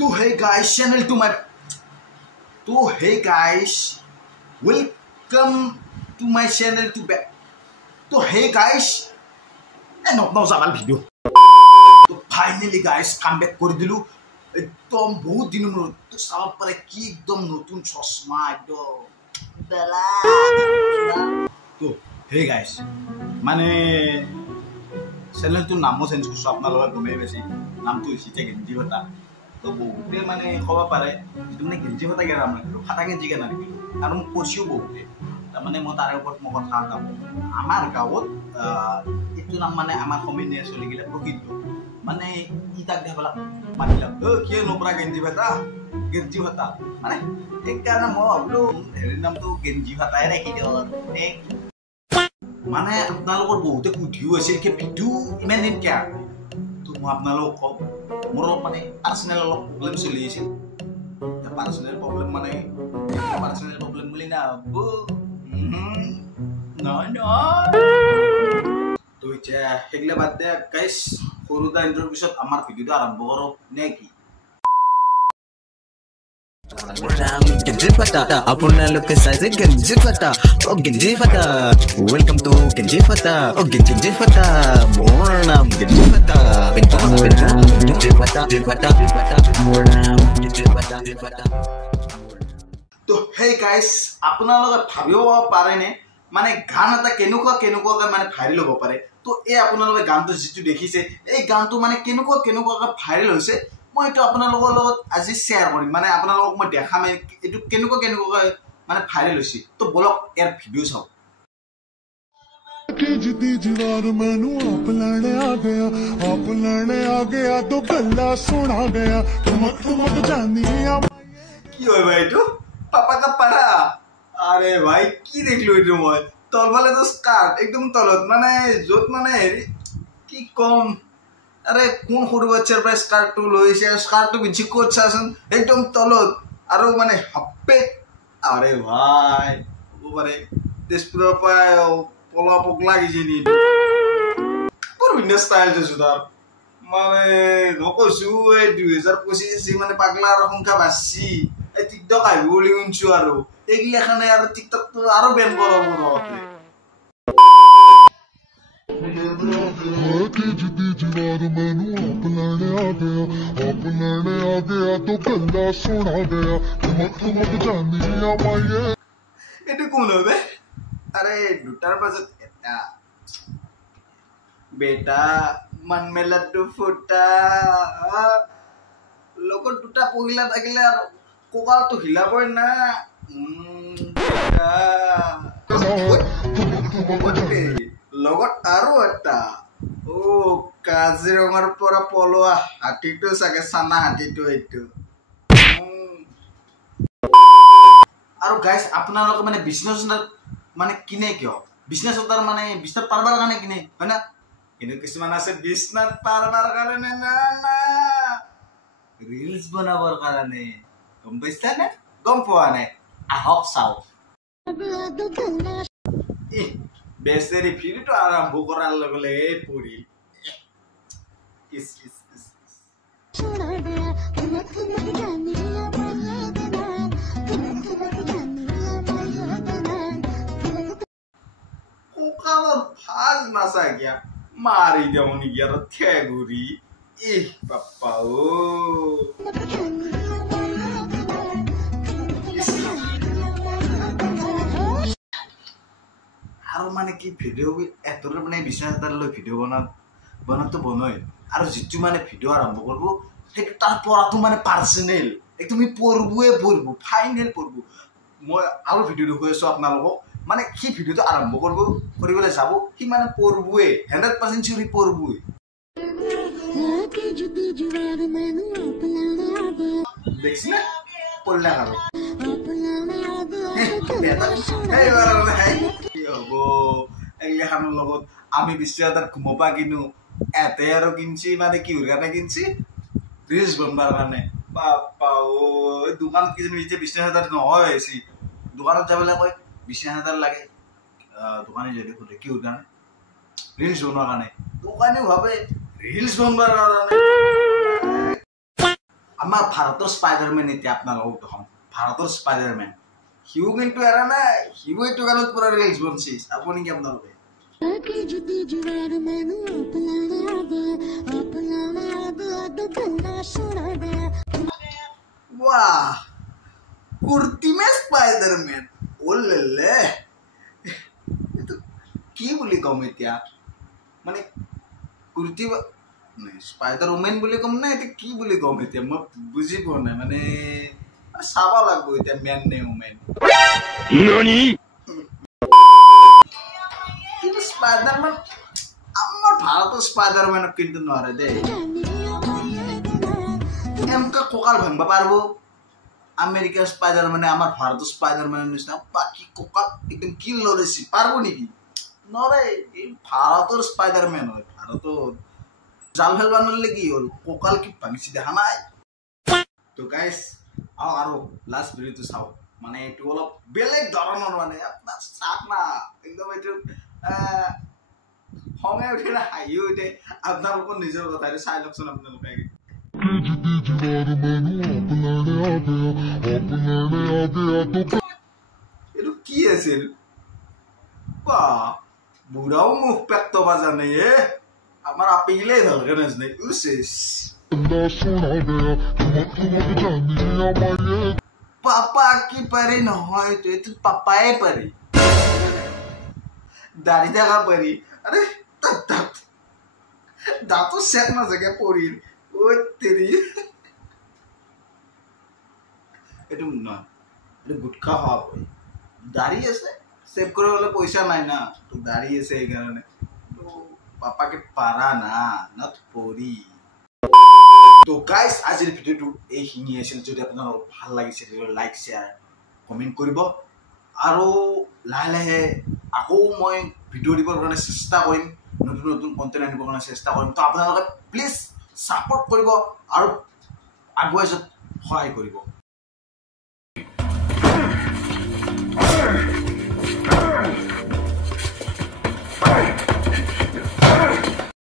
तो hey guys, channel to my hey guys, welcome to my channel to back. तो hey guys, no Jabala video तो finally guys come back করে দিলু একদম বহুত দিন মূৰত তো সাব পারে কি একদম নতুন চশমা একদম বেলা তো hey guys মানে চ্যানেলটোৰ নামও চেঞ্জ কৰিছো আপোনালোকে গমেই বেছি নামটো হৈছে গেঞ্জি হতা তো বহুতে মানে কবা পারে যেটো মানে গেঞ্জি হতা গেৰা মানে ফাটা গেঞ্জি কেনা নেকি আৰু মই কৈছো বহুতে তাৰ মানে মই তাৰে ওপৰত মই কথা কম আমাৰ গাঁৱত এটো নাম মানে আমাৰ কমিউনিটি চলি গিলা প্ৰকৃত মানে ইটাক দেখাবলা মানিলা কি নপৰা গেঞ্জি হতা মানে এক কাৰণে মই ভাবলো হেৰি নামটো গেঞ্জি হতাই ৰাখি দিও মানে আপোনালোকৰ বহুতে কুঠিও আছে কি ভিডিও ইমান দিন কিয় তো মই আপোনালোকক মোৰ মানে পাৰ্সোনাল অলপ প্ৰবলেম চলি আছে পাৰ্সোনাল প্ৰবলেম বুলি না তো এতিয়া সেগলা বাদ দে গাইস সৰুটা ইন্ট্ৰোৰ পিছত আমাৰ ভিডিওটো আৰম্ভ কৰক নে কি Genji Fata, apuna look size Genji Fata, oh Genji Fata, welcome to Genji Fata, oh Genji Fata, mornam Genji Fata, Genji Fata, তো hey guys, আপোনালোকে ভাবিব পাৰে নে মানে গান এটা কেনেকুৱা মানে ভাইৰেল হ'ব পাৰে তো এই আপোনালোকে গানটো যেটো দেখিছে এই গানটো মানে কেনেকুৱা ভাইৰেল হৈছে মই এটা আপোনালোকৰ লগত আজি শেয়াৰ কৰিম মানে আপোনালোকক মই দেখাম এটো কেনেকুৱা মানে ভাইৰেল হৈছে তো বলক ইয়াৰ ভিডিও চাওক जिदी दीवार मैनू आप लैने आ गया तो गल्ला सुना गया ठुमक जानी কি হয় ভাই এটো পাপা কা পাড়া আরে ভাই কি দেখলো এটো মই তলফালে তো স্কার্ট একদম তলত মানে যত মানে কি কম আরে কোন সৰু বাচ্চাৰ পৰা স্কাৰ্টটো লৈছে স্কাৰ্টটো বিচি কোটছ আসন একদম তলত আৰু মানে হাপে আৰে ভাই ওবাৰে তেজপুৰৰ পৰা পলা পগলা গিজনি পুৰ বিন্দাস স্টাইল যে সুদাৰ মানে নকৈছো এই 2025 মানে পাগলাৰ সংখ্যা বাছি এই টিকটক আহিব বুলি শুনছো আৰু এইগিলাখানে আৰু টিকটকটো আৰু বেন কৰব जिदी दीवार मैनू आप लैने आ गया तो गल्ला सुना गया ठुमक जानी माये এটো কোন হবে আরে দুটাৰ পাছত এটা বেটা মন মে লাড্ডু ফুটা লগত দুটা পহিলা থাকিলে আৰু কোকালটো হিলাবই না লগত আৰু এটা ও কাজিৰঙাৰ পৰা পলোৱা হাতীটো চাগে চানা হাতীটো এইটো আৰু গাইস আপোনালোকে মানে বিজনেছ মানে কিনে কিয় বিজনেছৰ মানে বিজনেছ পাৰবাৰ কাৰণে কিনে হয় না কিন্তু কিছুমান আছে বিজনেছ পাৰবাৰ কাৰণে না ৰিলছ বনাবৰ কাৰণে গম পাইছা নে গম পোৱা নাই আহক চাও বেছেৰি ভিডিওটো আৰম্ভ কৰাৰ লগে লগে পৰি কোকালৰ ফাজ নাচা গিয়া মাৰি দিওঁ নেকি আৰু ঠেগুৰি বাপ্পা আৰু মানে কি ভিডিও এতৰ মানে বিশ্বনাথ লৈ ভিডিও বনাতো বনায় আৰু যেটো মানে ভিডিও আৰম্ভ কৰিব সেইটো তাৰ পৰাটো মানে পাৰ্সোনেল একদম পঢ়ব ফাইনেল পঢ়ব মই আৰু ভিডিও দেখুৱাইছো আপোনালোকক মানে কি ভিডিওটো আৰম্ভ কৰিবলৈ যাব কি মানে পঢ়বই 100% চিৰি পঢ়বই দেখছি না পঢ়লা আৰু লগত আমি বিশ্বনাথত ঘুমপা কিনো এতে আৰু কিনছি মানে কি কাৰণে কিনছি ৰিলছ বনবাৰ কাৰণে বাপ্পা দোকানত কিজানি বিশ্বনাথত নহয় হৈছি দোকানত যাবলৈ কয় বিশ্বনাথ লাগে দোকানে যদি খোলে কি কাৰণে ৰিলছ বনোৱাৰ কাৰণে দোকানেও ভাবে ৰিলছ বনবাৰ কাৰণে আমাৰ ভাৰতৰ স্পাইডাৰমেন এতিয়া আপোনালোকক দেখাম ভাৰতৰ স্পাইডাৰমেন হিউ কিন্তু এৰা নাই হিউ এইটো গানত পুৰা ৰিলছ বনছিছ আপুনি কি আপোনালোকে वाह कुर्ती में स्पाइडरमैन ओले কি বুলি কম এতিয়া মানে কুৰ্তি নাই স্পাইডাৰ ওমেন বুলি কম না এটা কি বুলি কম এতিয়া মই বুজি পোৱা নাই মানে চাব লাগব এতিয়া মেন নে ওমেন ননি কিন্তু স্পাইডাৰম্যান আমাৰ ভাৰতৰ স্পাইডাৰম্যানক কিন্তু নোৱাৰে দে এমকা কোকাল ভাঙবা পারবো আমেরিকার স্পাইডারম্যানে আমার ভারতের স্পাইডারম্যানের নিচিনা বাকি কোকাল একদম কিল লরেছি পারবো নাকি নরে এই ভারতের স্পাইডারম্যান হয় ভারতের জাল ফেল বানালে কি হল কোকাল কি ভাঙিছি দেখা নাই তো গাইস আর লাস্ট ভিডিওটো চাও মানে এটু অলপ বেলেগ ধরনের মানে আপনার চাক না একদম এটু খঙে উঠে না হাঁহিও উঠে আপনার নিজের কথা চাই লকচোন আপনালোকে এটু কি আছিল বা বুড়াও মুখ পেট্টো বাজা নেই আমার আপিলে ধলকে নাচনে উচিস পাপা কি পারি নহয় তো এটু পাপাই পারি দাড়ি থাকা পারি আরে দাঁতো সেট না জায়গায় পড়ির ও তেরি এটু না এটা গুটখা খাওয়া পড়ি দাড়ি আছে সেভ করে হলে পয়সা নাই না তো দাড়ি আছে এই কারণে তো পাপাকে পারা না না তো পড়ি তো গাইস আজিৰ ভিডিওটো এইখিনি আছিল যদি আপোনাৰ ভাল লাগিছে তেতিয়াহ'লে লাইক শ্বেয়াৰ কমেণ্ট কৰিব আৰু লাহে লাহে আকৌ মই ভিডিঅ' দিবৰ কাৰণে চেষ্টা কৰিম নতুন নতুন কণ্টেণ্ট আনিবৰ কাৰণে চেষ্টা কৰিম তো আপোনালোকে প্লিজ ছাপোৰ্ট কৰিব আৰু আগুৱাই যোৱাত সহায় কৰিব